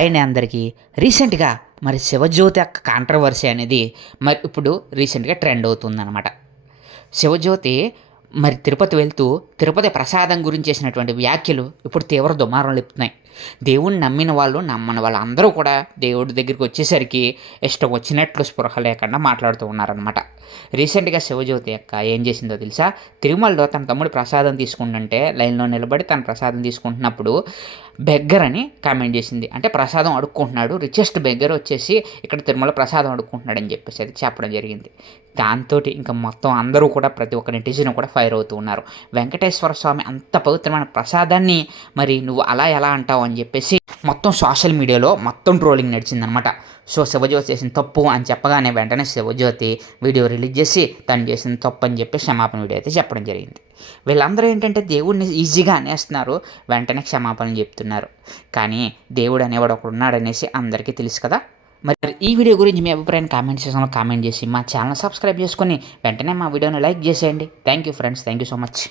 Hi అండి అందరికీ. రీసెంట్‌గా మరి 'శివజ్యోతి' యొక్క కాంట్రవర్సీ అనేది మరి ఇప్పుడు రీసెంట్‌గా ట్రెండ్ అవుతుందనమాట. 'శివజ్యోతి' మరి తిరుపతి వెళ్తూ తిరుపతి ప్రసాదం గురించి చేసినటువంటి వ్యాఖ్యలు ఇప్పుడు తీవ్ర దుమారం లేపుతున్నాయి. దేవుడిని నమ్మిన వాళ్ళు, నమ్మని వాళ్ళు అందరూ కూడా దేవుడి దగ్గరికి వచ్చేసరికి ఇష్టం వచ్చినట్లు స్పృహ లేకుండా మాట్లాడుతూ ఉన్నారనమాట. రీసెంట్‌గా 'శివజ్యోతి' ఏం చేసిందో తెలుసా? తిరుమలలో తన తమ్ముడు ప్రసాదం తీసుకుంటుంటే లైన్‌లో నిలబడి తన ప్రసాదం తీసుకుంటున్నప్పుడు బెగ్గర్ అని కామెంట్ చేసింది. అంటే ప్రసాదం అడుక్కుంటున్నాడు. రిచెస్ట్ బెగ్గర్ వచ్చేసి ఇక్కడ తిరుమల ప్రసాదం అడుక్కుంటున్నాడని చెప్పేసి అది చెప్పడం జరిగింది. దాంతోటి ఇంకా మొత్తం అందరూ కూడా ప్రతి ఒక్క నెటిజన్ కూడా ఫైర్ అవుతూ ఉన్నారు. వెంకటేశ్వర స్వామి అంత పవిత్రమైన ప్రసాదాన్ని మరి నువ్వు అలా ఎలా అంటావు అని చెప్పేసి మొత్తం సోషల్ మీడియాలో మొత్తం ట్రోలింగ్ నడిచిందనమాట. సో 'శివజ్యోతి' చేసిన తప్పు అని చెప్పగానే వెంటనే 'శివజ్యోతి' వీడియో రిలీజ్ చేసి తను చేసిన తప్పు అని చెప్పి క్షమాపణ వీడియో అయితే చెప్పడం జరిగింది. వీళ్ళందరూ ఏంటంటే దేవుడిని ఈజీగా అనేస్తున్నారు, వెంటనే క్షమాపణలు చెప్తున్నారు. కానీ దేవుడు అనేవాడు ఒకడు ఉన్నాడనేసి అందరికీ తెలుసు కదా. మరి ఈ వీడియో గురించి మీ అభిప్రాయాన్ని కామెంట్ సెక్షన్లో కామెంట్ చేసి మా ఛానల్ సబ్స్క్రైబ్ చేసుకొని వెంటనే మా వీడియోని లైక్ చేసేయండి. Thank you friends, thank you so much.